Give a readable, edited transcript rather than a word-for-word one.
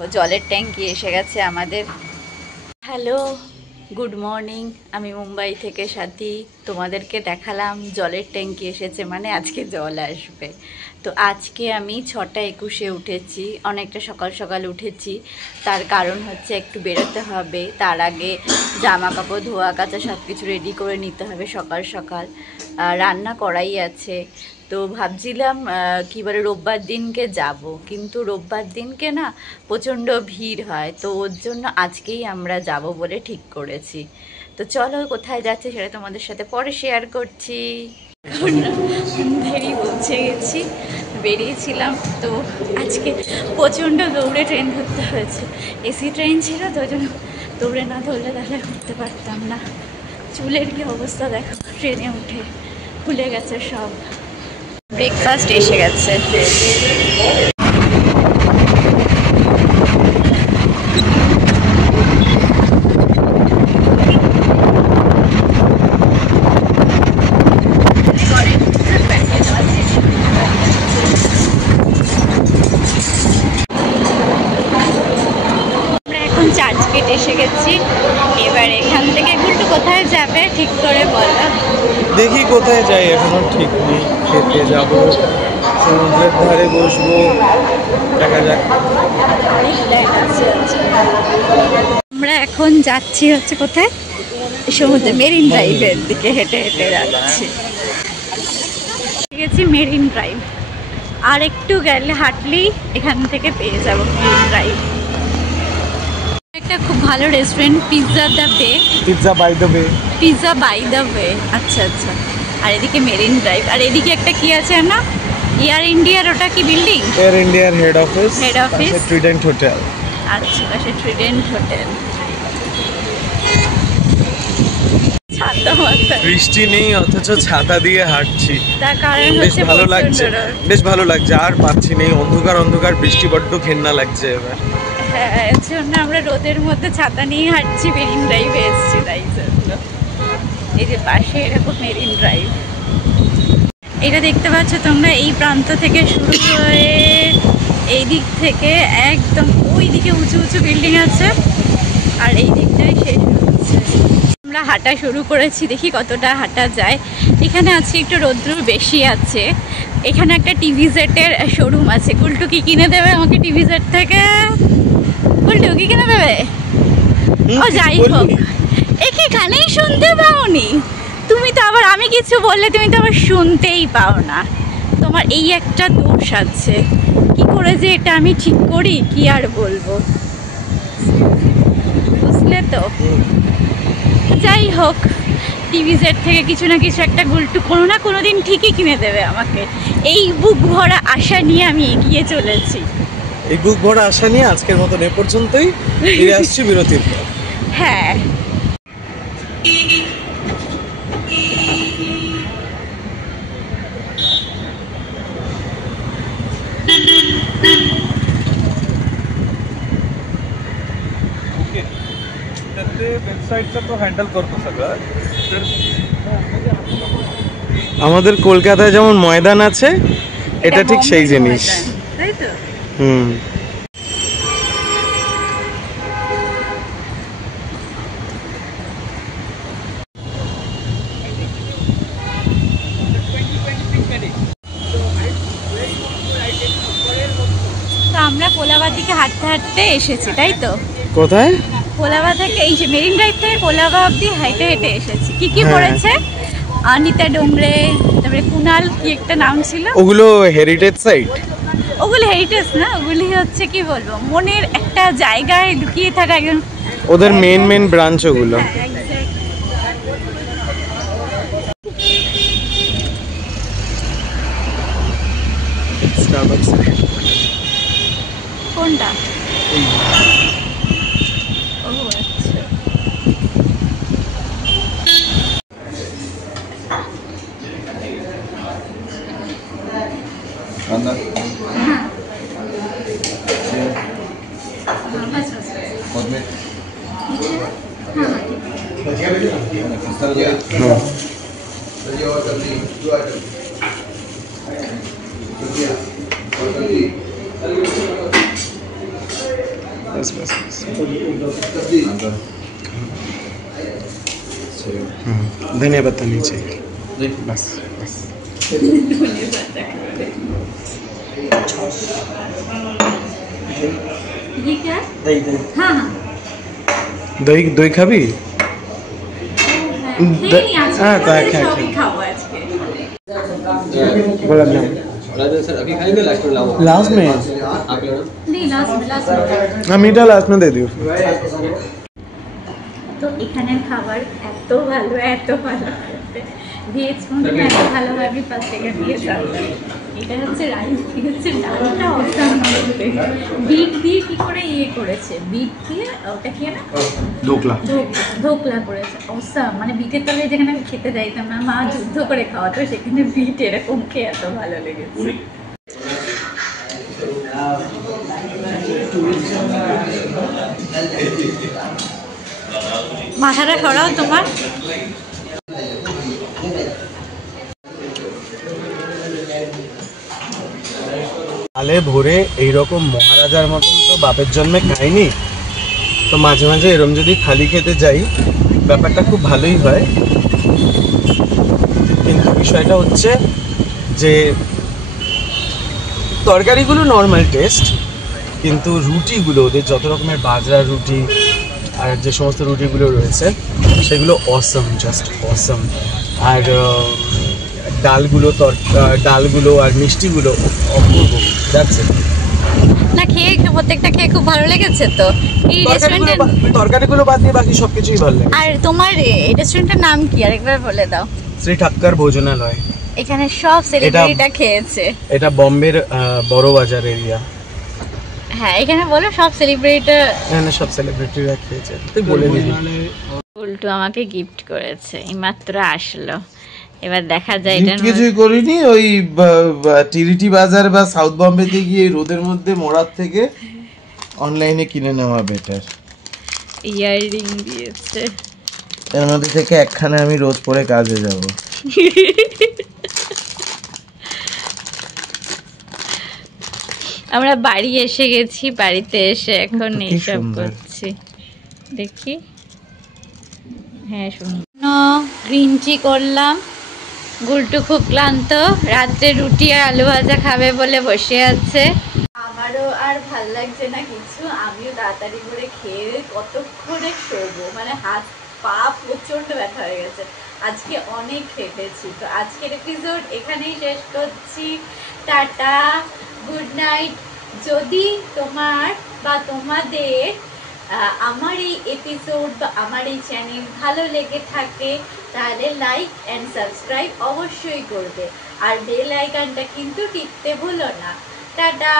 জলের ট্যাঙ্কি এসে গেছে আমাদের। Hello, good morning. আমি মুম্বাই থেকে সাথী। তোমাদেরকে দেখালাম জলের ট্যাঙ্কি এসেছে, মানে আজকে জল আসবে। তো আজকে আমি 6:21-এ উঠেছি, অনেকটা সকাল সকাল উঠেছি। তার কারণ হচ্ছে একটু বেরোতে হবে, তার আগে জামা কাপড় ধোয়া কাচা সব কিছু রেডি করে নিতে হবে সকাল সকাল। রান্না করাই আছে। তো ভাবছিলাম কি বলে রোববার দিনকে যাব, কিন্তু রোববার দিনকে না প্রচণ্ড ভিড় হয়, তো ওর জন্য আজকেই আমরা যাব বলে ঠিক করেছি। তো চলো কোথায় যাচ্ছে সেটা তোমাদের সাথে পরে শেয়ার করছি। দেরি পৌঁছে গেছি, বেরিয়েছিলাম তো আজকে প্রচণ্ড দৌড়ে ট্রেন ধরতে হয়েছে। এসি ট্রেন ছিল তো, ওই জন্য দৌড়ে না ধরলে তাহলে উঠতে পারতাম না। চুলের কি অবস্থা দেখো, ট্রেনে উঠে খুলে গেছে সব। ব্রেকফাস্ট এসে গেছে। চার্চ গেট এসে গেছি। এবার এখান থেকে গুল্টু কোথায় যাবে ঠিক করে বলো। দেখি কোথায় যাই, এখনো ঠিক নেই। খেতে যাবো, সমুদ্রের ধারে বসবো, দেখা যাক। আমরা এখন যাচ্ছি হচ্ছে কোথায়, সমুদ্রে মেরিন ড্রাইভের দিকে হেঁটে হেঁটে যাচ্ছি। গেছি মেরিন ড্রাইভ, আর একটু গেলে হাঁটলেই এখান থেকে পেয়ে যাবো মেরিন ড্রাইভ। একটা খুব ভালো restaurant, pizza the bay. Pizza by the way. Pizza by the way, আচ্ছা আচ্ছা। আর এদিকে মেরিন ড্রাইভ, আর এদিকে একটা কি আছে না, এয়ার ইন্ডিয়ার, ওটা কি বিল্ডিং? এয়ার ইন্ডিয়ার head office. Head office, Trident hotel. আচ্ছা, পাশে ট্রিডেন্ট হোটেল। ছাতা মাথা, বৃষ্টি নেই অথচ ছাতা দিয়ে হাঁটছি, তার কারণ বেশ হচ্ছে ভালো লাগছে। বেশ ভালো লাগছে, আর পাচ্ছি নেই, অন্ধকার অন্ধকার, বৃষ্টি বড্ড ঘেন্না লাগছে এবার। হ্যাঁ, এর জন্য আমরা রোদের মধ্যে ছাতা নিয়ে হাঁটছি, মেরিন ড্রাইভে এসছি তাই জন্য। এই যে পাশে এরকম মেরিন ড্রাইভ, এটা দেখতে পাচ্ছ তোমরা, এই প্রান্ত থেকে শুরু হয়ে এই দিক থেকে একদম ওই দিকে উঁচু উঁচু বিল্ডিং আছে, আর এই দিকটাই শেষ হচ্ছে। আমরা হাঁটা শুরু করেছি, দেখি কতটা হাঁটা যায়। এখানে আজকে একটু রৌদ্র বেশি আছে। এখানে একটা টিভিজেটের শোরুম আছে। গুল্টু কি কিনে দেবে আমাকে টিভিজেট থেকে? গুল্টু কি কিনে দেবে? ও যাই হোক, এখানেই শুনতে পাওনি তুমি তো, আবার আমি কিছু বললে তুমি তো আবার শুনতেই পাও না। তোমার এই একটা দোষ আছে, কি করে যে এটা আমি ঠিক করি কি আর বলবো, বুঝলে তো। যাই হোক, টিভিজেড থেকে কিছু না কিছু একটা গুল্টু কোনো না কোনো দিন ঠিকই কিনে দেবে আমাকে। এই বুক ভরা আশা নিয়ে আমি এগিয়ে চলেছি। এই বুক ভরা আশা নিয়ে আজকের মতন এ পর্যন্তই, ফিরে আসছি বিরতির পর। হ্যাঁ, আমাদের কলকাতায় যেমন ময়দান আছে, এটা ঠিক সেই জিনিস। তাই তো। হুম। তো আমরা কোলাবার দিকে হাঁটতে হাঁটতে এসেছি, তাই তো। কোথায়? কোলাবা থেকে, এই যে মেরিন ড্রাইভ থেকে কোলাবা অব্দি হেঁটে হেঁটে এসেছি। কি কি হ্যাঁ। পড়েছে? অনিতা ডোমরে, তারপরে কুনাল, কি একটা নাম ছিল। ওগুলো হেরিটেজ সাইট। ওগুলি হেরিটেজ না, ওগুলি হচ্ছে কি বলবো, মনের একটা জায়গায় লুকিয়ে থাকা একজন, ওদের মেন ব্রাঞ্চ ওগুলো। হ্যাঁ, কোনটা? ও আচ্ছা। बस बस बस धनिया पत्ता नीचे बस बस ये क्या? हाँ हाँ দই দই খাবি हाँ তা খাই गुलाब जामुन सर अभी खाएंगे लास्ट में लाओ लास्ट में आप लेना नहीं लास्ट हाँ मीठा लास्ट में दे दियो তো এখানের খাবার এত ভালো ভেজ মধ্যে এত ভালো হয় আমি ফার্স্ট থেকে দিয়ে জানতাম। এটা হচ্ছে রাইস, ঠিক হচ্ছে ডালটা অসাধারণ, বিট দিয়ে কি করে ইয়ে করেছে, বিট দিয়ে ওটা কি না ढोकला ধোকলা করেছে অসাম, মানে বিটের তলায় যেখানে আমি খেতে যাইতাম না, মা যুদ্ধ করে খাওয়াতো, সেখানে বিট এরকম খেয়ে এত ভালো লেগেছে। মাথাটা সরাও তোমার। আলে ভোরে এইরকম মহারাজার মতন তো বাপের জন্মে খাইনি, তো মাঝে মাঝে এরম যদি থালি খেতে যাই ব্যাপারটা খুব ভালোই হয়। কিন্তু বিষয়টা হচ্ছে যে তরকারিগুলো নর্মাল টেস্ট, কিন্তু রুটিগুলো ওদের যত রকমের বাজরা রুটি আর যে সমস্ত রুটিগুলো রয়েছে সেগুলো অসম, জাস্ট অসম। আর ডালগুলো আর মিষ্টিগুলো অপূর্ব। যাচ্ছে না খেয়ে প্রত্যেকটা খেয়ে খুব ভালো লেগেছে। তো এই রেস্টুরেন্টের তরকারিগুলো বাদ দিয়ে বাকি সবকিছুই ভালো লাগে। আর তোমার এই রেস্টুরেন্টের নাম কি আরেকবার বলে দাও। শ্রী ঠাক্কর ভোজনালয়। এখানে সব সেলিব্রিটিটা খেয়েছে। এটা বম্বের বড় বাজার এরিয়া। হ্যাঁ এখানে বলো সব সেলিব্রিটিটা, এখানে সব সেলিব্রিটিরা খেয়েছে, তুই বলে দিবি। উল্টু আমাকে গিফট করেছে, এইমাত্র আসলো, এবার দেখা যায় এটা কিছুই করিনি, ওই টিরিটি বাজার বা সাউথ বম্বেতে গিয়ে রোদের মধ্যে মরার থেকে অনলাইনে কিনে নেওয়া বেটার। ইয়াররিং দিয়েছে। এর মধ্যে থেকে একখানে আমি রোজ পরে কাজে যাব। আমরা বাড়ি এসে গেছি, বাড়িতে এসে এখন কি এইসব সুন্দর। করছি, দেখি। হ্যাঁ সুন্দর গ্রিন টি করলাম। গুলটু খুব ক্লান্ত, রাত্রে রুটি আর আলু ভাজা খাবে বলে বসে আছে। আমারও আর ভাল লাগছে না কিছু, আমিও তাড়াতাড়ি করে খেয়ে কতক্ষণে শোবো, মানে হাত পা প্রচন্ড ব্যথা হয়ে গেছে, আজকে অনেক খেটেছি। তো আজকের এপিসোড এখানেই শেষ করছি, টাটা, গুড নাইট। যদি তোমার বা তোমাদের আমার এই এপিসোড বা আমার এই চ্যানেল ভালো লেগে থাকে তাহলে লাইক অ্যান্ড সাবস্ক্রাইব অবশ্যই করবে, আর বেল আইকনটা কিন্তু টিপতে ভুলো না। টাটা।